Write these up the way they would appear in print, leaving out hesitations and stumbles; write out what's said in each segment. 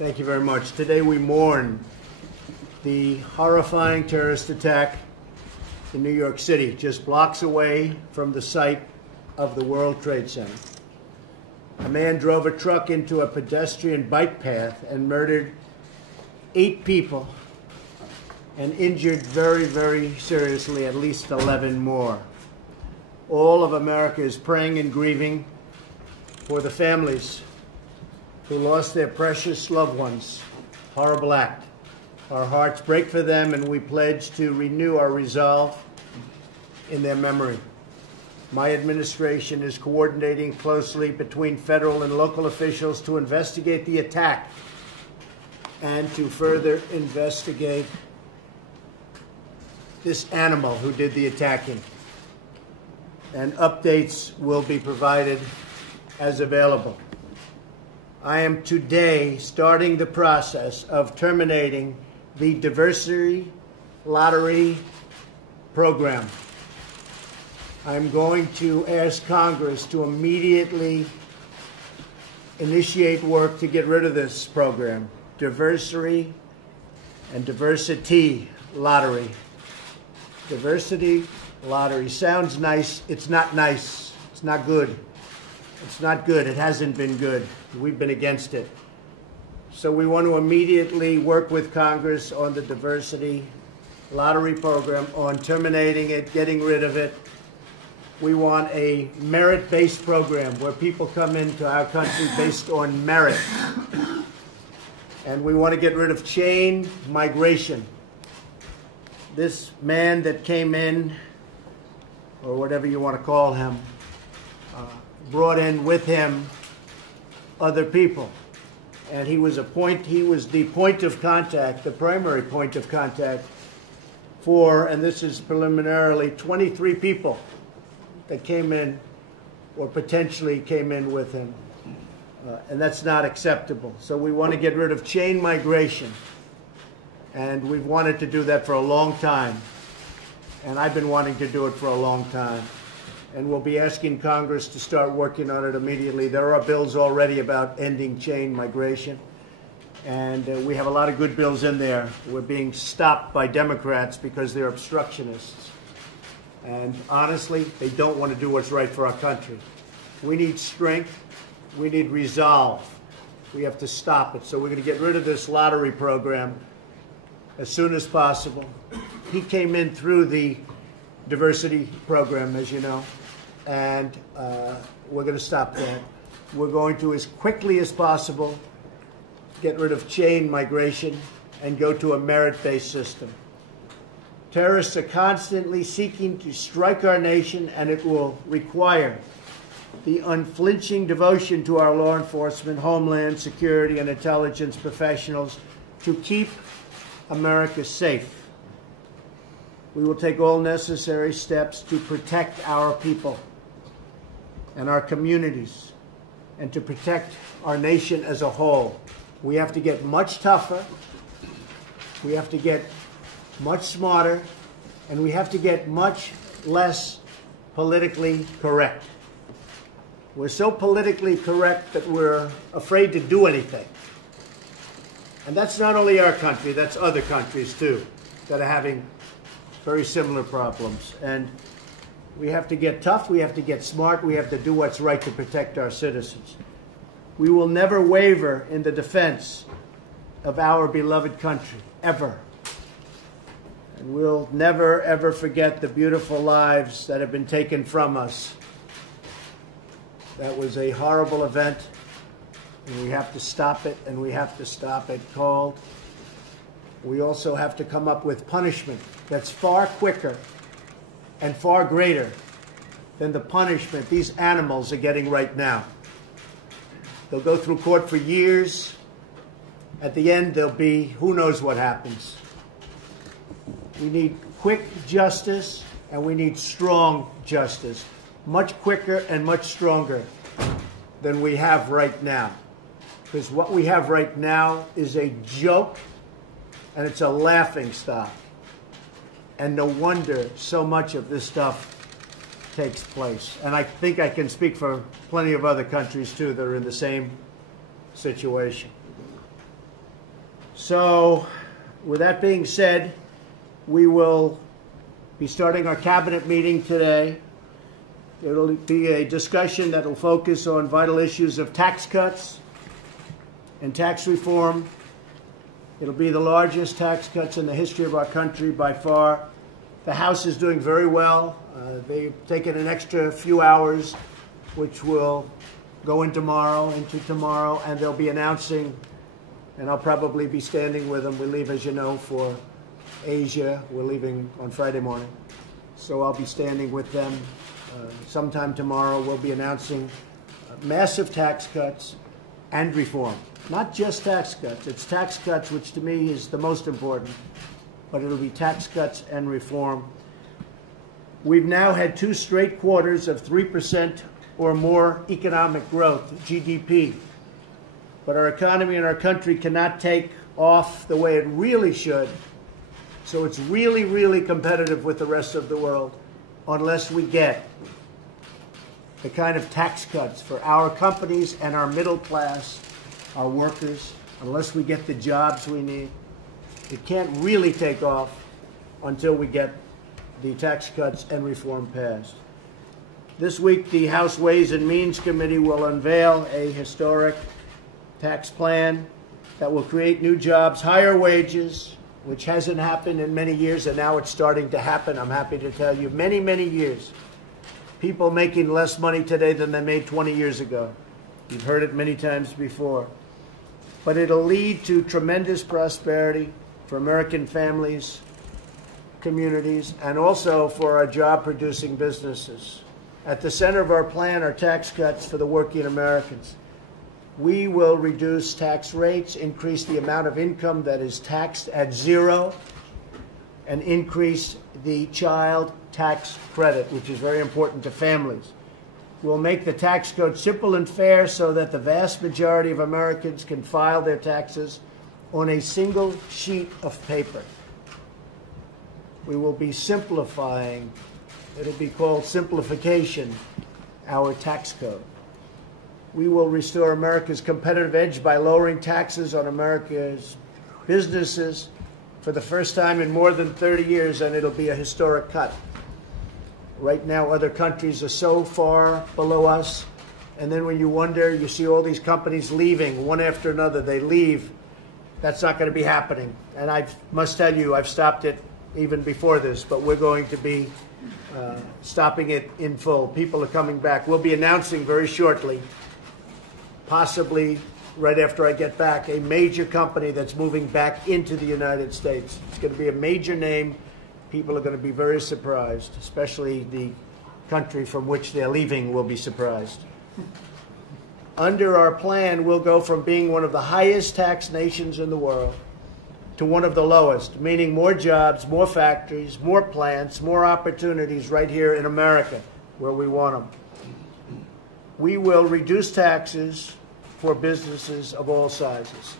Thank you very much. Today we mourn the horrifying terrorist attack in New York City, just blocks away from the site of the World Trade Center. A man drove a truck into a pedestrian bike path and murdered 8 people and injured very, very seriously at least 11 more. All of America is praying and grieving for the families who lost their precious loved ones. Horrible act. Our hearts break for them, and we pledge to renew our resolve in their memory. My administration is coordinating closely between federal and local officials to investigate the attack and to further investigate this animal who did the attacking. And updates will be provided as available. I am today starting the process of terminating the diversity lottery program. I'm going to ask Congress to immediately initiate work to get rid of this program. Diversity and diversity lottery. Diversity lottery sounds nice. It's not nice. It's not good. It's not good. It hasn't been good. We've been against it. So we want to immediately work with Congress on the diversity lottery program, on terminating it, getting rid of it. We want a merit-based program where people come into our country based on merit. And we want to get rid of chain migration. This man that came in, or whatever you want to call him, brought in with him other people. And he was the point of contact, the primary point of contact for, and this is preliminarily, 23 people that came in or potentially came in with him. And that's not acceptable. So we want to get rid of chain migration. And we've wanted to do that for a long time. And I've been wanting to do it for a long time. And we'll be asking Congress to start working on it immediately. There are bills already about ending chain migration. And we have a lot of good bills in there. We're being stopped by Democrats because they're obstructionists. And honestly, they don't want to do what's right for our country. We need strength. We need resolve. We have to stop it. So we're going to get rid of this lottery program as soon as possible. He came in through the diversity program, as you know, and we're going to stop that. We're going to, as quickly as possible, get rid of chain migration and go to a merit-based system. Terrorists are constantly seeking to strike our nation, and it will require the unflinching devotion to our law enforcement, homeland security, and intelligence professionals to keep America safe. We will take all necessary steps to protect our people and our communities and to protect our nation as a whole. We have to get much tougher. We have to get much smarter, and we have to get much less politically correct. We're so politically correct that we're afraid to do anything. And that's not only our country, that's other countries too that are having very similar problems. And we have to get tough, we have to get smart, we have to do what's right to protect our citizens. We will never waver in the defense of our beloved country, ever. And we'll never, ever forget the beautiful lives that have been taken from us. That was a horrible event, and we have to stop it, and we have to stop it cold. We also have to come up with punishment that's far quicker and far greater than the punishment these animals are getting right now. They'll go through court for years. At the end, there'll be who knows what happens. We need quick justice, and we need strong justice. Much quicker and much stronger than we have right now. Because what we have right now is a joke, and it's a laughing stock. And no wonder so much of this stuff takes place. And I think I can speak for plenty of other countries, too, that are in the same situation. So, with that being said, we will be starting our cabinet meeting today. It'll be a discussion that will focus on vital issues of tax cuts and tax reform. It'll be the largest tax cuts in the history of our country by far. The House is doing very well. They've taken an extra few hours, which will go into tomorrow, and they'll be announcing, and I'll probably be standing with them. We leave, as you know, for Asia. We're leaving on Friday morning. So I'll be standing with them sometime tomorrow. We'll be announcing massive tax cuts and reform. Not just tax cuts. It's tax cuts, which to me is the most important, but it'll be tax cuts and reform. We've now had 2 straight quarters of 3% or more economic growth, GDP. But our economy and our country cannot take off the way it really should. So it's really, really competitive with the rest of the world unless we get the kind of tax cuts for our companies and our middle class, our workers, unless we get the jobs we need. It can't really take off until we get the tax cuts and reform passed. This week, the House Ways and Means Committee will unveil a historic tax plan that will create new jobs, higher wages, which hasn't happened in many years, and now it's starting to happen. I'm happy to tell you, many, many years. People making less money today than they made 20 years ago. You've heard it many times before. But it'll lead to tremendous prosperity for American families, communities, and also for our job-producing businesses. At the center of our plan are tax cuts for the working Americans. We will reduce tax rates, increase the amount of income that is taxed at zero, and increase the child tax credit, which is very important to families. We'll make the tax code simple and fair so that the vast majority of Americans can file their taxes on a single sheet of paper. We will be simplifying, it'll be called simplification, our tax code. We will restore America's competitive edge by lowering taxes on America's businesses for the first time in more than 30 years, and it'll be a historic cut. Right now, other countries are so far below us, and then when you wonder, you see all these companies leaving, one after another, they leave. That's not going to be happening. And I must tell you, I've stopped it even before this, but we're going to be stopping it in full. People are coming back. We'll be announcing very shortly, possibly right after I get back, a major company that's moving back into the United States. It's going to be a major name. People are going to be very surprised, especially the country from which they're leaving will be surprised. Under our plan, we'll go from being one of the highest tax nations in the world to one of the lowest, meaning more jobs, more factories, more plants, more opportunities right here in America, where we want them. We will reduce taxes for businesses of all sizes.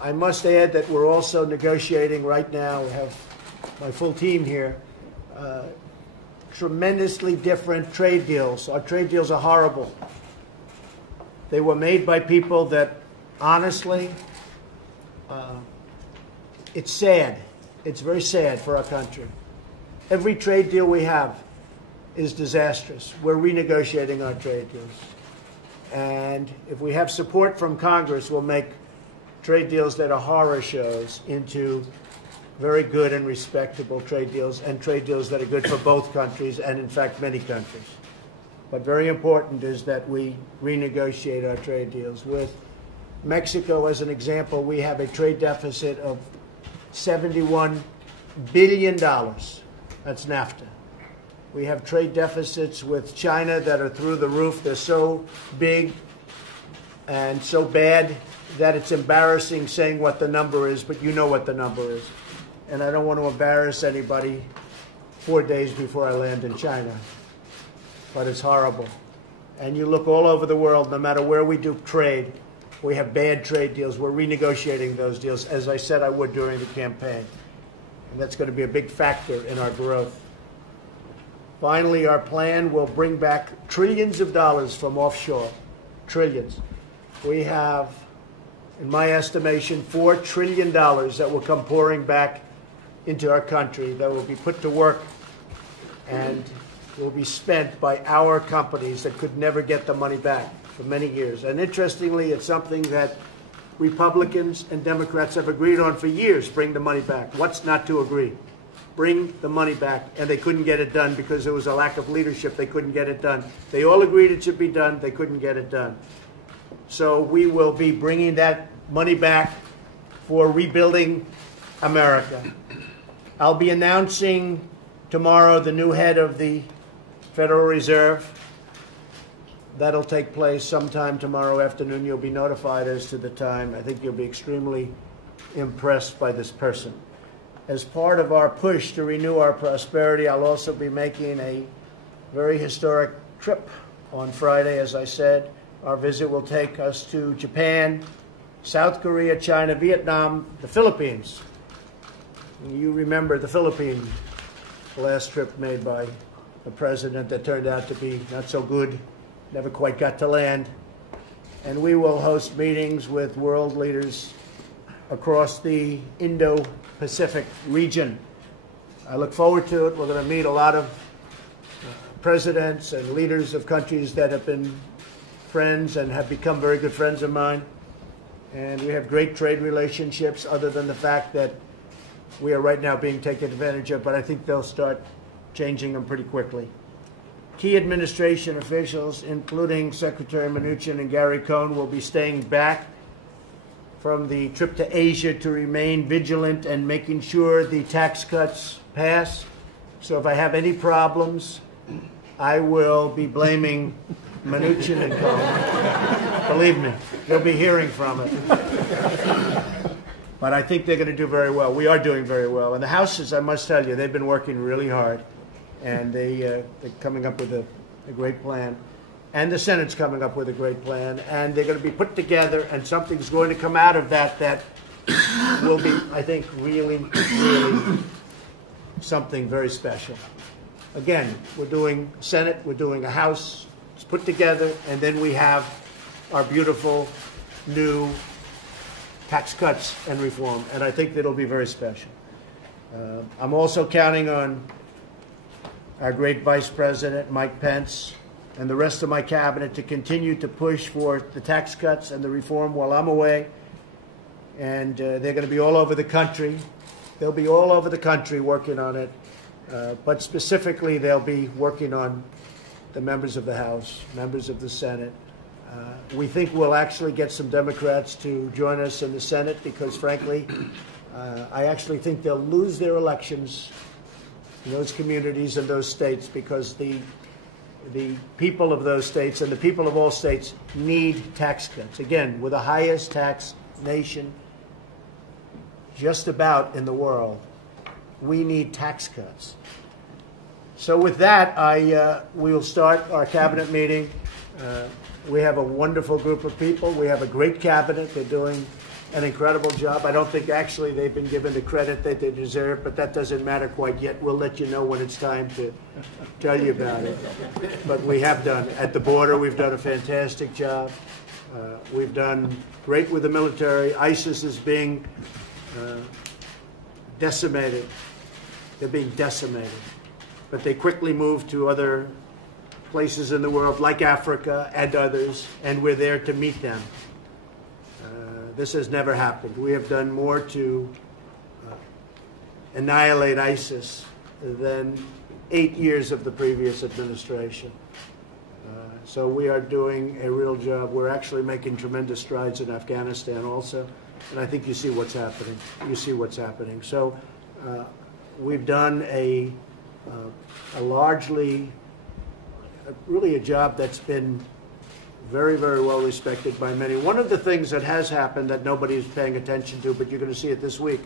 I must add that we're also negotiating right now, we have my full team here, tremendously different trade deals. Our trade deals are horrible. They were made by people that, honestly, it's sad. It's very sad for our country. Every trade deal we have is disastrous. We're renegotiating our trade deals. And if we have support from Congress, we'll make trade deals that are horror shows into very good and respectable trade deals, and trade deals that are good for both countries and, in fact, many countries. But very important is that we renegotiate our trade deals. With Mexico, as an example, we have a trade deficit of $71 billion. That's NAFTA. We have trade deficits with China that are through the roof. They're so big and so bad that it's embarrassing saying what the number is, but you know what the number is. And I don't want to embarrass anybody 4 days before I land in China. But it's horrible. And you look all over the world, no matter where we do trade, we have bad trade deals. We're renegotiating those deals, as I said I would during the campaign. And that's going to be a big factor in our growth. Finally, our plan will bring back trillions of dollars from offshore. Trillions. We have in my estimation, $4 trillion that will come pouring back into our country, that will be put to work and will be spent by our companies that could never get the money back for many years. And interestingly, it's something that Republicans and Democrats have agreed on for years, bring the money back. What's not to agree? Bring the money back. And they couldn't get it done because there was a lack of leadership. They couldn't get it done. They all agreed it should be done. They couldn't get it done. So we will be bringing that money back for rebuilding America. I'll be announcing tomorrow the new head of the Federal Reserve. That'll take place sometime tomorrow afternoon. You'll be notified as to the time. I think you'll be extremely impressed by this person. As part of our push to renew our prosperity, I'll also be making a very historic trip on Friday, as I said. Our visit will take us to Japan, South Korea, China, Vietnam, the Philippines. You remember the Philippines, the last trip made by a president that turned out to be not so good, never quite got to land. And we will host meetings with world leaders across the Indo-Pacific region. I look forward to it. We're going to meet a lot of presidents and leaders of countries that have been friends and have become very good friends of mine. And we have great trade relationships, other than the fact that we are right now being taken advantage of, but I think they'll start changing them pretty quickly. Key administration officials, including Secretary Mnuchin and Gary Cohn, will be staying back from the trip to Asia to remain vigilant and making sure the tax cuts pass. So if I have any problems, I will be blaming Mnuchin and Cohn. Believe me, you'll be hearing from it. But I think they're going to do very well. We are doing very well. And the Houses, I must tell you, they've been working really hard. And they're coming up with a great plan. And the Senate's coming up with a great plan. And they're going to be put together, and something's going to come out of that that will be, I think, really, really something very special. Again, we're doing Senate, we're doing a House. It's put together, and then we have our beautiful new tax cuts and reform, and I think that'll be very special. I'm also counting on our great Vice President, Mike Pence, and the rest of my cabinet to continue to push for the tax cuts and the reform while I'm away. And they're going to be all over the country. They'll be all over the country working on it. But specifically, they'll be working on the members of the House, members of the Senate. We think we'll actually get some Democrats to join us in the Senate because, frankly, I actually think they'll lose their elections in those communities and those states because the people of those states and the people of all states need tax cuts. Again, we're the highest tax nation just about in the world. We need tax cuts. So with that, we will start our cabinet meeting. We have a wonderful group of people. We have a great cabinet. They're doing an incredible job. I don't think actually they've been given the credit that they deserve, but that doesn't matter quite yet. We'll let you know when it's time to tell you about it. But we have done. At the border, we've done a fantastic job. We've done great with the military. ISIS is being decimated. They're being decimated. But they quickly moved to other places in the world, like Africa and others, and we're there to meet them. This has never happened. We have done more to annihilate ISIS than 8 years of the previous administration. So we are doing a real job. We're actually making tremendous strides in Afghanistan also, and I think you see what's happening. You see what's happening. So we've done a largely, really a job that's been very, very well respected by many. One of the things that has happened that nobody is paying attention to, but you're going to see it this week,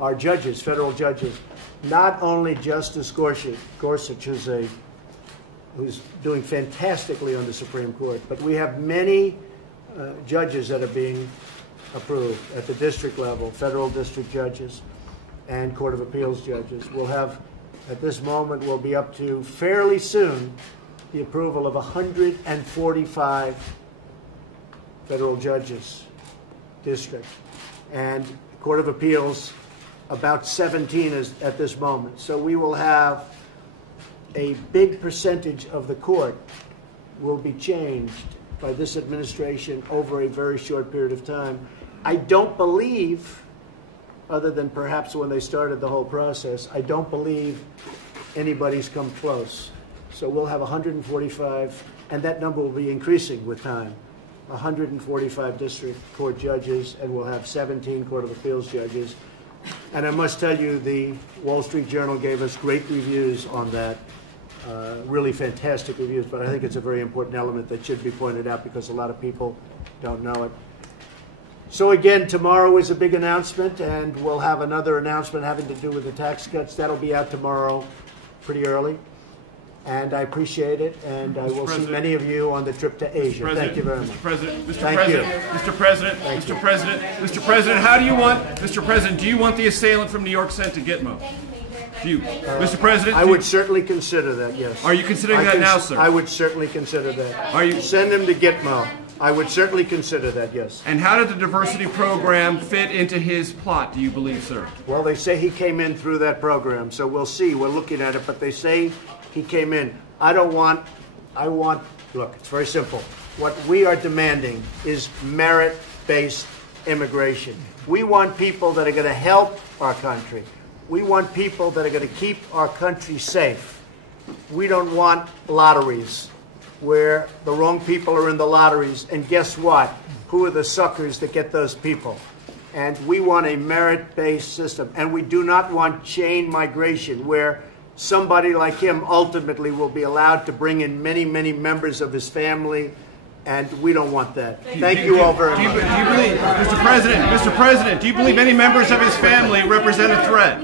are judges, federal judges. Not only Justice Gorsuch, who's doing fantastically on the Supreme Court, but we have many judges that are being approved at the district level, federal district judges and Court of Appeals judges. We'll have, at this moment, we'll be up to fairly soon the approval of 145 federal judges. district. And Court of Appeals, about 17 is at this moment. So we will have a big percentage of the court will be changed by this administration over a very short period of time. I don't believe, other than perhaps when they started the whole process, I don't believe anybody's come close. So we'll have 145, and that number will be increasing with time. 145 district court judges, and we'll have 17 Court of Appeals judges. And I must tell you, the Wall Street Journal gave us great reviews on that, really fantastic reviews, but I think it's a very important element that should be pointed out because a lot of people don't know it. So again, tomorrow is a big announcement, and we'll have another announcement having to do with the tax cuts. That'll be out tomorrow pretty early. And I appreciate it, and I will see many of you on the trip to Asia. Thank you very much. Mr. President, how do you want, Mr. President, do you want the assailant from New York sent to Gitmo? Do you, Mr. President? I would certainly consider that, yes. Are you considering that now, sir? I would certainly consider that. Are you? Send him to Gitmo. I would certainly consider that, yes. And how did the diversity program fit into his plot, do you believe, sir? Well, they say he came in through that program, so we'll see. We're looking at it, but they say he came in. Look, it's very simple. What we are demanding is merit-based immigration. We want people that are going to help our country. We want people that are going to keep our country safe. We don't want lotteries where the wrong people are in the lotteries, and guess what? Who are the suckers that get those people? And we want a merit-based system, and we do not want chain migration where somebody like him ultimately will be allowed to bring in many, many members of his family, and we don't want that. Thank you all very much. Do you believe, Mr. President, do you believe any members of his family represent a threat?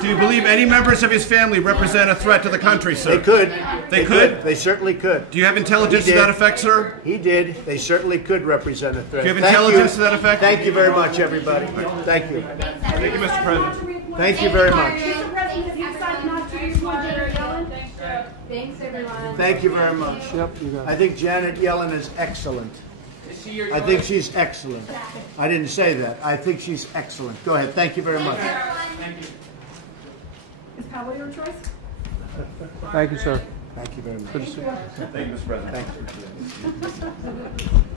Do you believe any members of his family represent a threat to the country, sir? They could. They could? They certainly could. Do you have intelligence to that effect, sir? He did. They certainly could represent a threat. Do you have intelligence to that effect? Thank you very much, everybody. Thank you. Thank you, Mr. President. Thank you very much. Thanks, everyone. Thank you very much. Yep, you got it. I think Janet Yellen is excellent. I think she's excellent. I didn't say that. I think she's excellent. Go ahead. Thank you very much. Thank you. Is Powell your choice? Thank you, sir. Thank you very much. Good to see you. Thank you, Mr. President. Thank you.